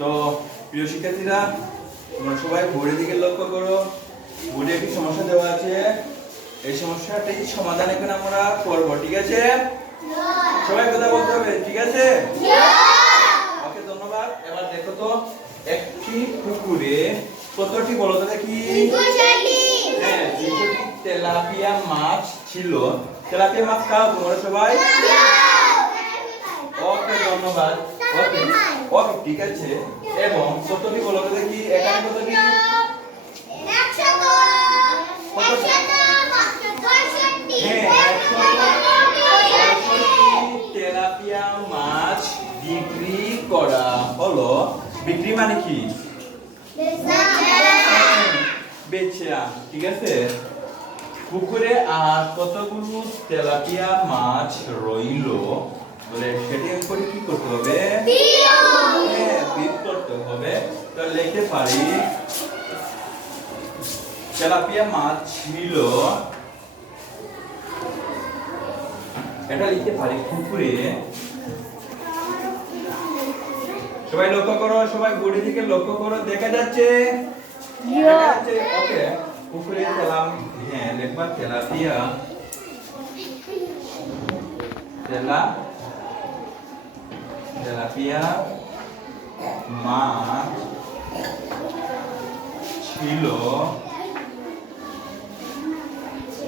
তো প্রিয় শিক্ষার্থীরা তোমরা সবাই বোর্ডের দিকে লক্ষ্য করো। বোর্ডে একটি সমস্যা দেওয়া আছে। এই সমস্যাটি সমাধান এখন আমরা করব ঠিক আছে? সবাই কথা বলতে হবে ঠিক আছে? ওকে ধন্যবাদ। এবার দেখো তো একটি পুকুরে কতটি বলো তো দেখি হ্যাঁ তেলাপিয়া মাছ ছিল। তেলাপিয়া মাছ খাও তোমরা সবাই। ওকে ধন্যবাদ। ওকে ওকে ঠিক আছে। এবং কতটি বলো তো দেখি, এখানে কতটি হ্যাঁ তেলাপিয়া মাছ। বিক্রি করা। হলো বিক্রি মানে কি বেচা, ঠিক আছে। পুকুরে আর কতগুলো তেলাপিয়া মাছ রইল? বলে সেটি করে কি করতে হবে? হ্যাঁ, করতে হবে। তো লিখতে পারি। তেলাপিয়া মাছ ছিল। এটা লিখতে পারি পুকুরে। সবাই লক্ষ্য করো সবাই বডি দিকে লক্ষ্য করো দেখা যাচ্ছে। ওকে পুকুরে তেলাম হ্যাঁ লিখবা তেলাপিয়া। তেলা তেলাপিয়া মাছ ছিল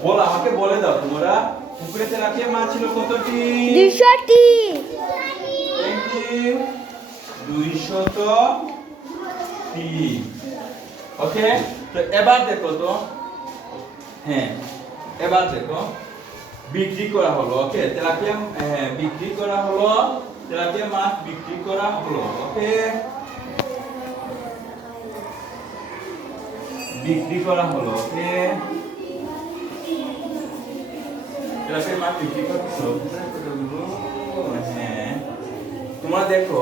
বল আমাকে বলে দাও তোমরা পুকুরে তেলাপিয়া মাছ ছিল কতটি দুশোটি দুইশত তিন ওকে তো এবার দেখো তো হ্যাঁ এবার দেখো বিক্রি করা হলো ওকে তেলাপিয়া হ্যাঁ বিক্রি করা হলো তেলাপিয়া মাছ বিক্রি করা হলো ওকে বিক্রি করা হলো হ্যাঁ তোমরা দেখো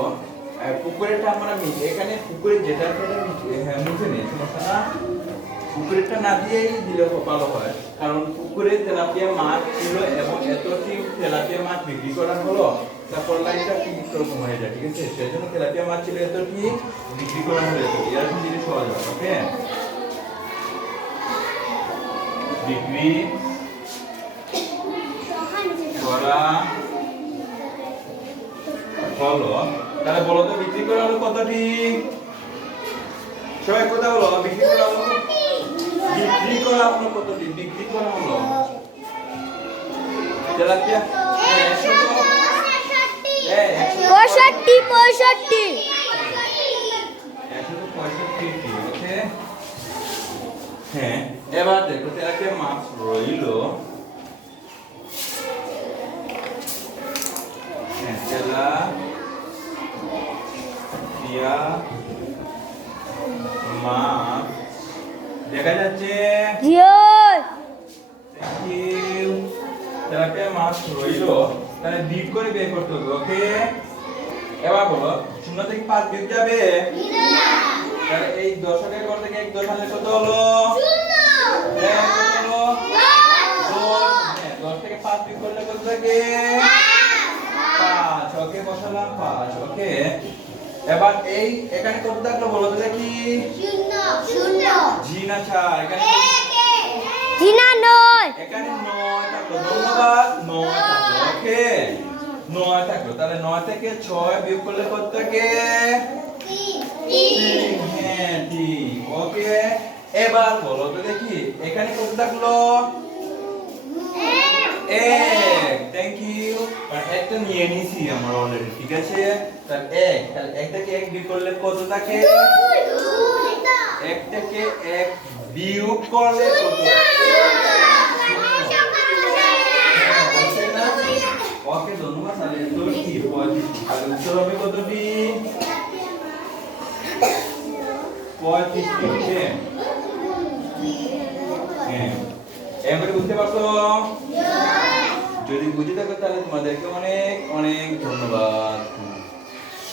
আহ, পুকুরেরটা আমরা এখানে পুকুরে যেটা হ্যাঁ, মুছে নেই সমস্যা না পুকুরেরটা না দিয়েই দিলে ভালো হয়। কারণ পুকুরে তেলাপিয়া মাছ ছিল এবং এতটি তেলাপিয়া মাছ বিক্রি করা হলো তারপর লাইনটা কি রকম হয়ে যায়, ঠিক আছে? তেলাপিয়া মাছ ছিল এতটি বিক্রি করা এরকম জিনিস সহজ হয় ওকে? বিক্রি, করা, হলো। তাহলে বলো তো, বিক্রি করা হলো কতটি? সবাই কথা বলো, বিক্রি করা হলো বিক্রি করা হলো কতটি বিক্রি করা হলো? তেলাপিয়া হ্যাঁ, হ্যাঁ, একশো তো- পঁয়ষট্টি পঁয়ষট্টি। একশো তো ওকে? হ্যাঁ এবার দেখো তেলাপিয়া মাছ রইল। হ্যাঁ তেলা পিয়া দেখা যাচ্ছে। জিও। Thank you. তেলাপিয়া মাছ রইল তাহলে বিট করে বের করতে হবে ওকে? এবার বলো শূন্য থেকে পাঁচ বিট যাবে? তাহলে এই দশকের ঘর থেকে এক দশ আনলে কত হলো? হলো? দশ। হ্যাঁ, দশ থেকে পাঁচ বিট করলে কত থাকে? পাঁচ ওকে বসালাম পাঁচ ওকে? এবার এই এখানে কত থাকল বলো তো দেখি? শূন্য জি না চার এখানে জিনা নয়। এখানে নয় থাকল ধন্যবাদ নয় থাকল ওকে। নয় থাকল তাহলে নয় থেকে ছয় বিয়োগ করলে কত থাকে? হ্যাঁ ঠিক ওকে। এবার বলো তো দেখি এখানে কত থাকল এক থ্যাংক ইউ একটা নিয়ে নিছি আমরা অলরেডি ঠিক আছে? তাহলে এক তাহলে এক থেকে এক বিয়োগ করলে কত থাকে? এক থেকে এক বিয়োগ করলে কত ওকে ধন্যবাদ তাহলে তোর কি? তাহলে উত্তর হবে কতটি পঁয়ত্রিশটি ওকে? হ্যাঁ। এবারে বুঝতে পারছ? যদি বুঝে থাকো তাহলে তোমাদেরকে অনেক অনেক ধন্যবাদ।